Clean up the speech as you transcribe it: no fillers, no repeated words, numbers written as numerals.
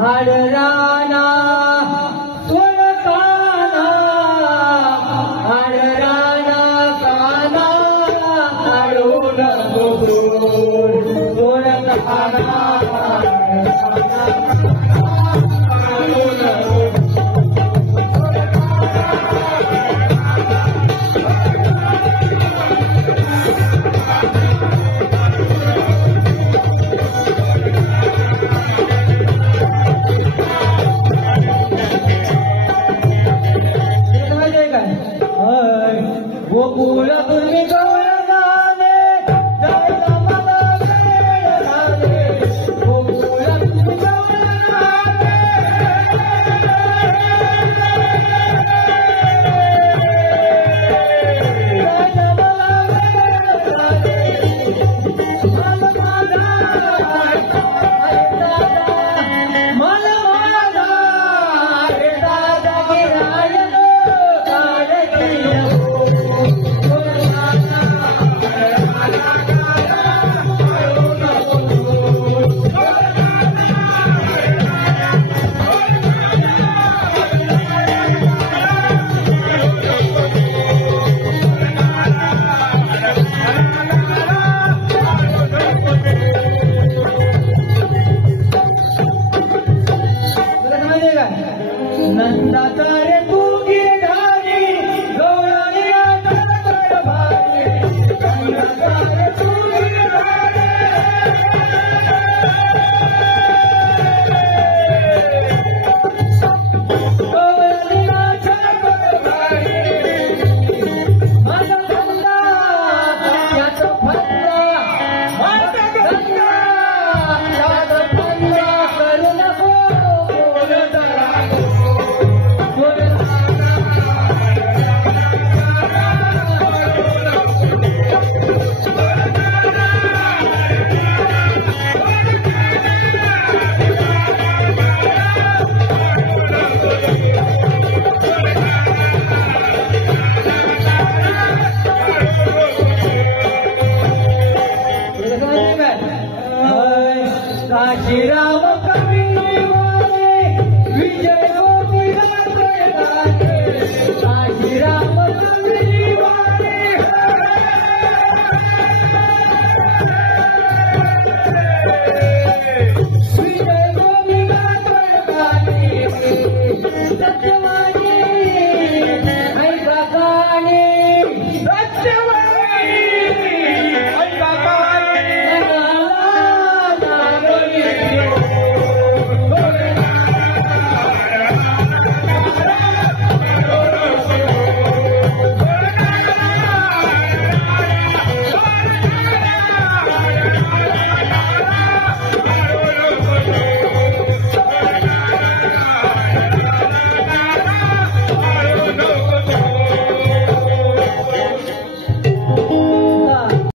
आडराना सोनकाना आडराना काना आडून गोगोर सोनकाना गोकुळ तुम्ही गौरवाने जय मला गौरवाने गोकुळ तुम्ही गौरवाने जय मला नंदाचा रे तू गिरधारी गौराणी आता भारी नंदाचा रे तू गिरधारी गौराणी आता भारी माझा धंदा त्याचा फंदा माझा धंदा त्याचा फंदा करू नको काशीराम